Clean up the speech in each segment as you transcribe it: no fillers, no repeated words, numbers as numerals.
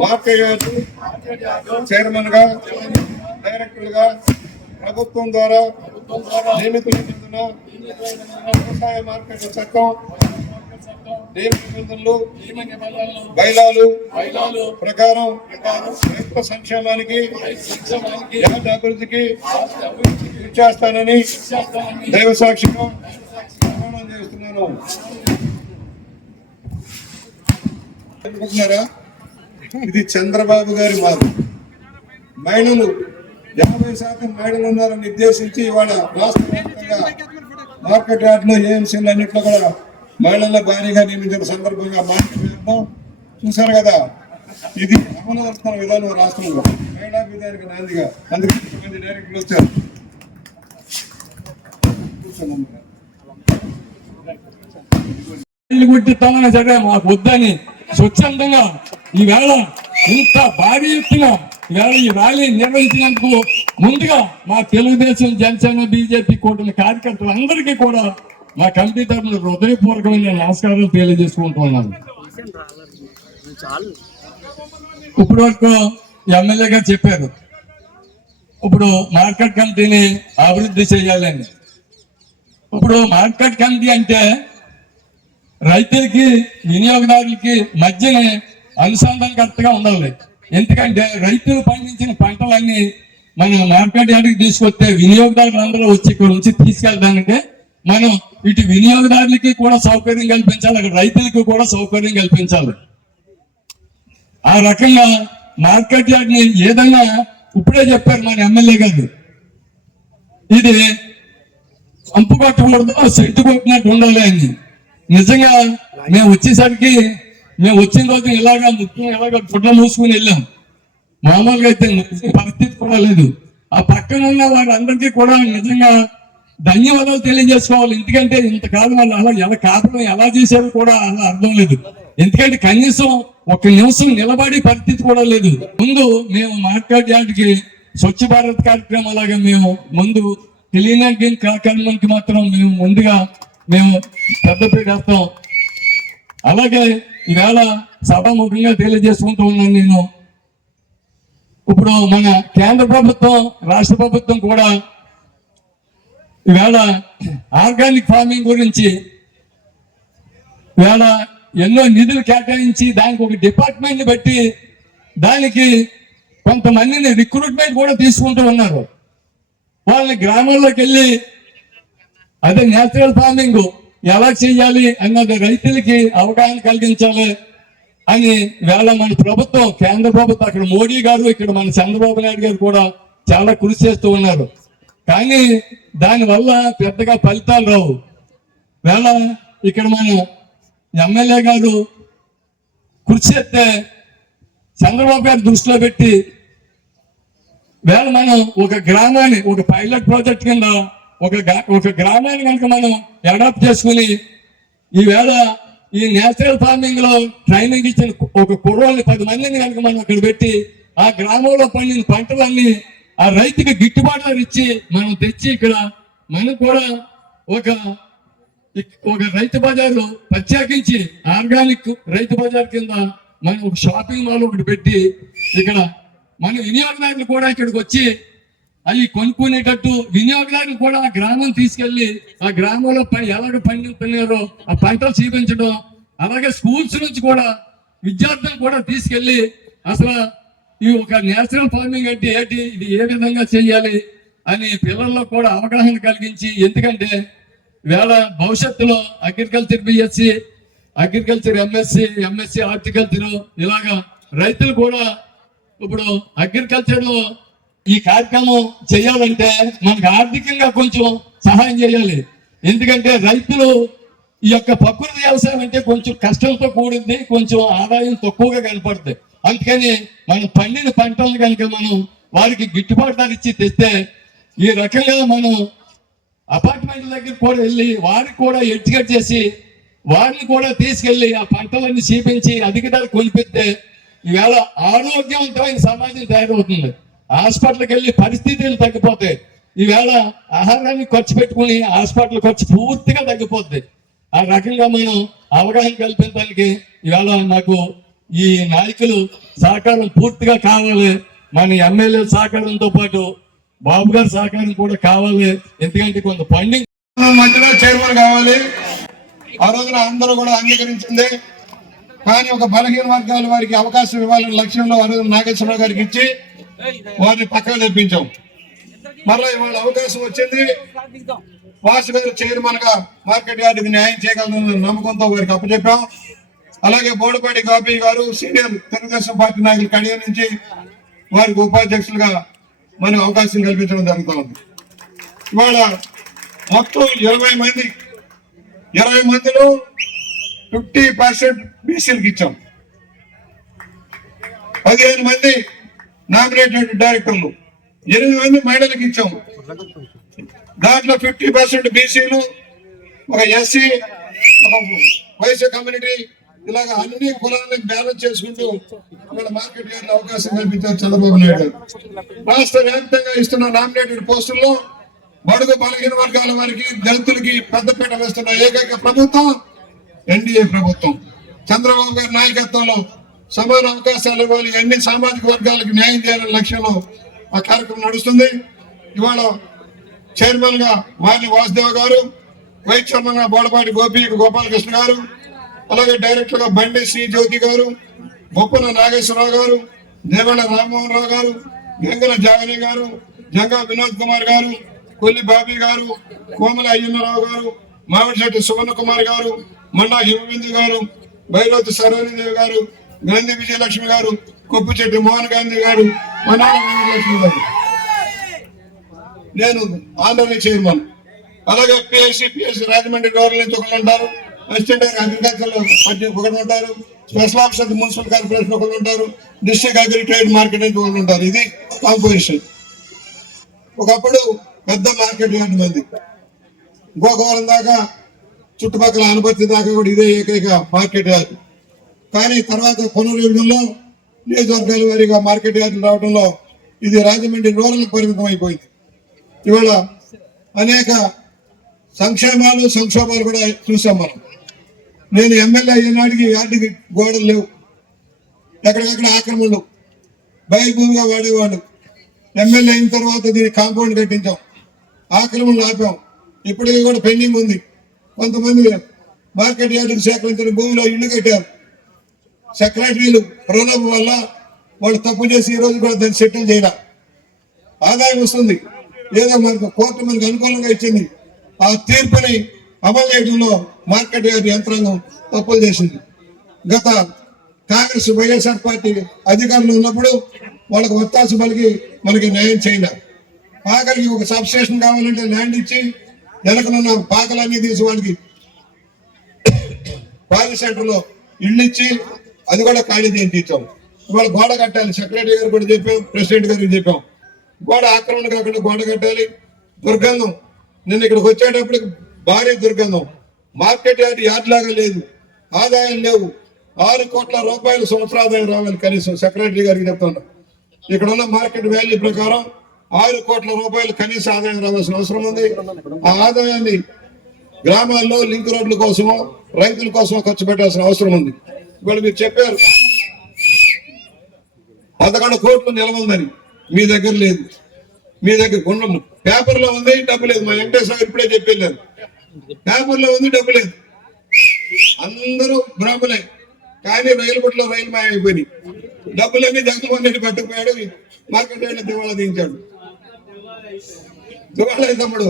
Market chairman గా director గా ప్రభుత్వం ద్వారా నియమితులైనందున వ్యవసాయ మార్కెట్ చట్టం నిబంధనలు బైలాలు ప్రకారం రైతు సంక్షేమానికి జాతి అభివృద్ధికి చేస్తానని దైవ సాక్షిగా ప్రమాణం చేస్తున్నాను. ఇది చంద్రబాబు గారి మార్పు. మహిళలు 50% మహిళలు ఉన్నారని నిర్దేశించి ఇవాళ రాష్ట్ర వ్యాప్తంగా మార్కెట్ యార్డ్లో ఏఎంసీలు అన్నింటిలో కూడా మహిళల భారీగా నియమించిన సందర్భంగా మార్కెట్ యార్డ్లో చూశారు కదా. ఇది అమలు జరుపుతున్న విధానం రాష్ట్రంలో మహిళా విధానికి నాందిగా అందుకే మంది డైరెక్టర్లు వచ్చారు. కొట్టిస్తామని సరే మాకు వద్దని స్వచ్ఛందంగా ఈవేళ ఇంత భారీ ఎత్తున ఈవేళ ఈ ర్యాలీ నిర్వహించినందుకు ముందుగా మా తెలుగుదేశం జనసేన బీజేపీ కూటమి కార్యకర్తలందరికీ కూడా మా కమిటీ తరఫున హృదయపూర్వకమైన నమస్కారాలు తెలియజేసుకుంటున్నాను. ఇప్పుడు వరకు ఎమ్మెల్యేగా చెప్పారు, ఇప్పుడు మార్కెట్ కమిటీని అభివృద్ధి చేయాలని. ఇప్పుడు మార్కెట్ కమిటీ అంటే రైతులకి వినియోగదారులకి మధ్యనే అనుసంధానకర్తగా ఉండాలి. ఎందుకంటే రైతులు పండించిన పంటలన్నీ మనం మార్కెట్ యార్డ్కి తీసుకొస్తే వినియోగదారులు అందరూ వచ్చి ఇక్కడ నుంచి తీసుకెళ్ళడానికి మనం ఇటు వినియోగదారులకి కూడా సౌకర్యం కల్పించాలి, అక్కడ రైతులకి కూడా సౌకర్యం కల్పించాలి. ఆ రకంగా మార్కెట్ యార్డ్ని ఏదైనా ఇప్పుడే చెప్పారు మన ఎమ్మెల్యే గారు, ఇది సంపు కొట్టకూడదు, సెట్టు కొట్టినట్టు ఉండాలి అని. నిజంగా మేము వచ్చేసరికి మేము వచ్చిన రోజు ఇలాగా ఫుడ్లు మూసుకుని వెళ్ళాం. మామూలుగా అయితే పరిస్థితి కూడా లేదు. ఆ పక్కన ఉన్న వాళ్ళందరికీ కూడా నిజంగా ధన్యవాదాలు తెలియజేసుకోవాలి. ఎందుకంటే ఇంతకాలం వాళ్ళు అలా ఎలా కాపురం ఎలా చేశారో కూడా అలా అర్థం లేదు. ఎందుకంటే కనీసం ఒక నిమిషం నిలబడి పరిస్థితి కూడా లేదు. ముందు మేము మార్కెట్ యార్డ్కి స్వచ్ఛ భారత్ కార్యక్రమం లాగా మేము ముందు క్లీన్ అండ్ గ్రీన్ కార్యక్రమానికి మాత్రం మేము ముందుగా మేము పెద్దపీట వేస్తాం. అలాగే ఈవేళ సభాముఖంగా తెలియజేసుకుంటూ ఉన్నాను నేను. ఇప్పుడు మన కేంద్ర ప్రభుత్వం, రాష్ట్ర ప్రభుత్వం కూడా ఈవేళ ఆర్గానిక్ ఫార్మింగ్ గురించి ఈవేళ ఎన్నో నిధులు కేటాయించి దానికి ఒక డిపార్ట్మెంట్ బట్టి దానికి కొంతమందిని రిక్రూట్మెంట్ కూడా తీసుకుంటూ ఉన్నారు. వాళ్ళని గ్రామాల్లోకి వెళ్ళి అదే నేచురల్ ఫార్మింగ్ ఎలా చేయాలి అన్నది రైతులకి అవగాహన కలిగించాలి అని వేళ మన ప్రభుత్వం, కేంద్ర ప్రభుత్వం, అక్కడ మోడీ గారు, ఇక్కడ మన చంద్రబాబు నాయుడు గారు కూడా చాలా కృషి చేస్తూ ఉన్నారు. కానీ దానివల్ల పెద్దగా ఫలితాలు రావు. వేళ ఇక్కడ మన ఎమ్మెల్యే గారు కృషి చేస్తే చంద్రబాబు గారు దృష్టిలో పెట్టి వేళ మనం ఒక గ్రామాన్ని ఒక పైలట్ ప్రాజెక్ట్ కింద ఒక గ్రామాన్ని కనుక మనం అడాప్ట్ చేసుకుని ఈవేళ ఈ నేచురల్ ఫార్మింగ్ లో ట్రైనింగ్ ఇచ్చిన ఒక కుర్రోళ్ళని 10 మందిని కనుక మనం అక్కడ పెట్టి ఆ గ్రామంలో పండిన పంటలన్నీ ఆ రైతుకి గిట్టుబాటు ఇచ్చి మనం తెచ్చి ఇక్కడ మనం కూడా ఒక రైతు బజారు ప్రత్యేకించి ఆర్గానిక్ రైతు బజార్ కింద మనం ఒక షాపింగ్ మాల్ ఒకటి పెట్టి ఇక్కడ మన వినియోగదారులు కూడా ఇక్కడికి వచ్చి అవి కొనుక్కునేటట్టు వినియోగదారులు కూడా ఆ గ్రామం తీసుకెళ్లి ఆ గ్రామంలో ఎలాగ పండిస్తున్నారో ఆ పంటలు చూపించడం, అలాగే స్కూల్స్ నుంచి కూడా విద్యార్థులు కూడా తీసుకెళ్లి అసలు ఈ ఒక నేచురల్ ఫార్మింగ్ అంటే ఏంటి, ఇది ఏ విధంగా చేయాలి అని పిల్లల్లో కూడా అవగాహన కలిగించి, ఎందుకంటే వేళ భవిష్యత్తులో agriculture BSc, agriculture MSc horticulture ఇలాగా రైతులు కూడా ఇప్పుడు అగ్రికల్చర్ లో ఈ కార్యక్రమం చేయాలంటే మనకు ఆర్థికంగా కొంచెం సహాయం చేయాలి. ఎందుకంటే రైతులు ఈ యొక్క ప్రకృతి వ్యవసాయం అంటే కొంచెం కష్టంతో కూడింది, కొంచెం ఆదాయం తక్కువగా కనపడుతుంది. అందుకని మనం పండిన పంటలను కనుక మనం వారికి గిట్టుబాటు ధర ఇచ్చి తెస్తే ఈ రకంగా మనం అపార్ట్మెంట్ల దగ్గర కూడా వెళ్ళి వారికి కూడా ఎడ్యుకేట్ చేసి వారిని కూడా తీసుకెళ్లి ఆ పంటలన్నీ చూపించి అధిక ధర కొనిపెడితే ఈవేళ ఆరోగ్యవంతమైన సమాజం తయారవుతుంది. హాస్పిటల్కి వెళ్ళి పరిస్థితులు తగ్గిపోతాయి. ఈవేళ ఆహారాన్ని ఖర్చు పెట్టుకుని హాస్పిటల్ ఖర్చు పూర్తిగా తగ్గిపోతుంది. ఆ రకంగా మనం అవగాహన కల్పించడానికి ఈవేళ నాకు ఈ నాయకులు సహకారం పూర్తిగా కావాలి. మన ఎమ్మెల్యే సహకారంతో పాటు బాబు గారి సహకారం కూడా కావాలి. ఎందుకంటే కొంత ఫండింగ్ మధ్యలో చైర్మన్ కావాలి. ఆ రోజున అందరూ కూడా అంగీకరించింది. కానీ ఒక బలహీన వర్గాల వారికి అవకాశం ఇవ్వాలని లక్ష్యంలో ఆ రోజున నాగేశ్వరరావు గారికి ఇచ్చి వారిని పక్కన తెప్పించాం. మరలా ఇవాళ అవకాశం వచ్చింది. వాసు గారు చైర్మన్ గా మార్కెట్ యార్డుకి న్యాయం చేయగలరన్న నమ్మకంతో వారికి అప్పచెప్పాం. అలాగే బోడపాటి గోపి గారు సీనియర్ తెలుగుదేశం పార్టీ నాయకులు కడియ నుంచి వారికి ఉపాధ్యక్షులుగా మనకు అవకాశం కల్పించడం జరుగుతూ ఉంది. ఇవాళ మొత్తం 20 మందిలో 50% బీసీలకు ఇచ్చాం. 15 మంది నామినేటెడ్ డైరెక్టర్లు, 8 మంది మహిళలకు ఇచ్చాం. దాంట్లో 50% బీసీలు, ఒక ఎస్సీ, ఒక వైశ్య కమ్యూనిటీ, ఇలాగ అన్ని కులాలను బ్యాలెన్స్ చేసుకుంటూ మన మార్కెట్ యార్డ్లో అవకాశం కల్పించారు చంద్రబాబు నాయుడు గారు. రాష్ట్ర వ్యాప్తంగా ఇస్తున్న నామినేటెడ్ పోస్టుల్లో బడుగు బలహీన వర్గాల వారికి, దళితులకి పెద్దపీట వేస్తున్న ఏకైక ప్రభుత్వం ఎన్డీఏ ప్రభుత్వం. చంద్రబాబు గారి నాయకత్వంలో సమాన అవకాశాలు ఇవ్వాలి, అన్ని సామాజిక వర్గాలకు న్యాయం చేయాలనే లక్ష్యంలో ఆ కార్యక్రమం నడుస్తుంది. ఇవాళ చైర్మన్ గా వారి వాసుదేవ్ గారు, వైస్ చైర్మన్ గా బోడపాటి గోపాలకృష్ణ గారు, అలాగే డైరెక్టర్ గా బండి శ్రీ జ్యోతి గారు, బొప్పన నాగేశ్వరరావు గారు, దేవళ్ళ రామ్మోహన్ రావు గారు, గంగల జాగని గారు, జంగా వినోద్ కుమార్ గారు, కొల్లి బాబీ గారు, కోమల అయ్యన్నరావు గారు, మామిడిశెట్టి సువర్ణ కుమార్ గారు, మండా హిమబిందు గారు, బైరోతి సరోనిదేవి గారు, గాంధీ విజయలక్ష్మి గారు, కొప్పుచెట్టి మోహన్ గాంధీ గారు, మనాల వెంకటలక్ష్మి గారు, నేను ఆంధ్రని చైర్మన్. అలాగే పిఎస్సి రాజమండ్రి గవర్నర్ నుంచి ఒకరు ఉంటారు, అసిస్టెంట్ అగ్రికల్చర్ ఒకరు ఉంటారు, స్పెషల్ ఆఫీసర్ మున్సిపల్ కార్పొరేషన్ ఒకరు ఉంటారు, డిస్ట్రిక్ట్ అగ్రి ట్రేడ్ మార్కెట్ నుంచి ఒకరు ఉంటారు. ఇది కాంపోజిషన్. ఒకప్పుడు పెద్ద మార్కెట్ యార్డ్ మంది, గోకవరం దాకా చుట్టుపక్కల అనుపత్తి దాకా కూడా ఇదే ఏకైక మార్కెట్ యార్డ్. కానీ తర్వాత పునర్విభజనలో నియోజకవర్గాల వారీగా మార్కెట్ యార్డులు రావడంలో ఇది రాజమండ్రి రూరల్ పరిమితం అయిపోయింది. ఇవాళ అనేక సంక్షోభాలు కూడా చూసాం మనం. నేను ఎమ్మెల్యే అయినాటికి యార్డుకి గోడలు లేవు, ఎక్కడికక్కడ ఆక్రమణలు బయలుభూమిగా వాడేవాడు. ఎమ్మెల్యే అయిన తర్వాత దీన్ని కాంపౌండ్ కట్టించాం, ఆక్రమణలు ఆపాం. ఇప్పటికీ కూడా పెండింగ్ ఉంది. కొంతమంది మార్కెట్ యార్డుకు సేకరించిన భూమిలో ఇల్లు కట్టారు. సెక్రటరీలు ప్రలోభం వల్ల వాళ్ళు తప్పు చేసి ఈ రోజు కూడా దాన్ని సెటిల్ చేయాలి. ఆదాయం వస్తుంది, ఏదో మనకు కోర్టు మనకు అనుకూలంగా ఇచ్చింది. ఆ తీర్పుని అమలు చేయడంలో మార్కెట్ యార్డు యంత్రాంగం తప్పులు చేసింది. గత కాంగ్రెస్ వైఎస్ఆర్ పార్టీ అధికారంలో ఉన్నప్పుడు వాళ్ళకు ఒత్తాసు పలికి మనకి న్యాయం చేయలేదు. ఆఖరికి ఒక సబ్ స్టేషన్ కావాలంటే ల్యాండ్ ఇచ్చి వెనకనున్న పాకలన్నీ తీసి వాళ్ళకి క్వారీ సెంటర్లో ఇల్లు ఇచ్చి అది కూడా ఖాళీ చేయించాం. ఇవాళ గోడ కట్టాలి, సెక్రటరీ గారు కూడా చెప్పాం, ప్రెసిడెంట్ గారికి చెప్పాం. గోడ ఆక్రమణ కాకుండా గోడ కట్టాలి. దుర్గంధం, నిన్న ఇక్కడికి వచ్చేటప్పటికి భారీ దుర్గంధం. మార్కెట్ యార్డ్ లాగా లేదు, ఆదాయం లేవు. 6 కోట్ల రూపాయలు సంవత్సరాదాయం రావాలి కనీసం. సెక్రటరీ గారికి చెప్తున్నా, ఇక్కడ ఉన్న మార్కెట్ వాల్యూ ప్రకారం 6 కోట్ల రూపాయలు కనీస ఆదాయం రావాల్సిన అవసరం ఉంది. ఆ ఆదాయాన్ని గ్రామాల్లో లింక్ రోడ్ల కోసమో రైతుల కోసమో ఖర్చు పెట్టాల్సిన అవసరం ఉంది. ఇవాళ మీరు చెప్పారు 11 కోట్లు నిల్వ ఉందని, మీ దగ్గర లేదు. మీ దగ్గర ఉండము, పేపర్లో ఉంది, డబ్బు లేదు. మా వెంకటేశ్వర గారు ఇప్పుడే చెప్పేళ్ళారు, పేపర్లో ఉంది, డబ్బు లేదు. అందరూ బ్రాహ్మలే, కానీ రైలు బుట్లో రైలు మాయమైపోయినాయి. డబ్బులన్నీ జగన్మోహన్ రెడ్డి పట్టుకుపోయాడు, మార్కెట్ యార్డ్ దివాళా దించాడు. దివాళా తమ్ముడు,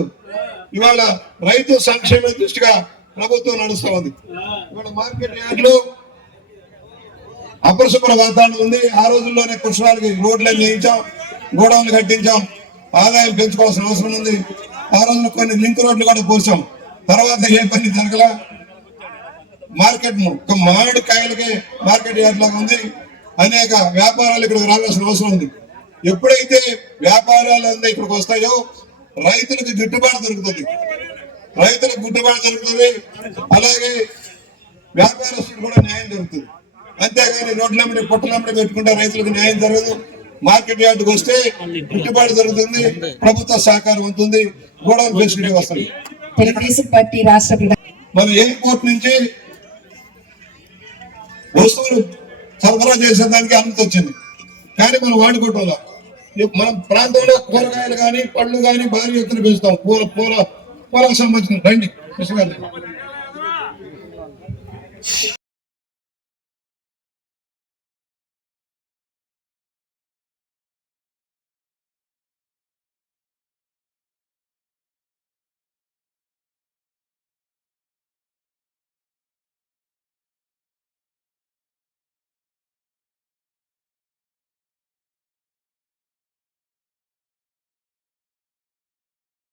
ఇవాళ రైతు సంక్షేమ దృష్టిగా ప్రభుత్వం నడుస్తూ ఉంది. ఇవాళ మార్కెట్ యార్డ్లో అపరిశుభ్ర వాతావరణం ఉంది. ఆ రోజుల్లోనే పుష్పాలకి రోడ్లన్నీ వేయించాం, గోడౌన్లు కట్టించాం. ఆదాయం పెంచుకోవాల్సిన అవసరం ఉంది. ఆ రోజున కొన్ని లింక్ రోడ్లు కూడా పోసాం. తర్వాత ఏ పని జరగల. మార్కెట్ ఒక మామిడి కాయలకి మార్కెట్ యార్డ్ లాగా ఉంది. అనేక వ్యాపారాలు ఇక్కడికి రావాల్సిన అవసరం ఉంది. ఎప్పుడైతే వ్యాపారాలు అన్నీ ఇక్కడికి వస్తాయో రైతులకు గిట్టుబాటు దొరుకుతుంది, రైతులకు గిట్టుబాటు దొరుకుతుంది. అలాగే వ్యాపారస్తులకు కూడా న్యాయం జరుగుతుంది. అంతేగాని రోడ్లమ్మడి పొట్టలమ్మడి పెట్టుకుంటే రైతులకు న్యాయం జరగదు. మార్కెట్ యార్డుకు వస్తే గిట్టుబాటు జరుగుతుంది, ప్రభుత్వ సహకారం ఉంటుంది, గోడౌన్ ఫెసిలిటీ వస్తుంది. మన ఎయిర్పోర్ట్ నుంచి వస్తువులు సరఫరా చేసేదానికి అనుమతి వచ్చింది, కానీ మనం వాడుకోవటంలో మన ప్రాంతంలో కూరగాయలు కానీ పళ్ళు కానీ భారీ ఎత్తున పెంచుతాం. పూలకు సంబంధించిన రండి.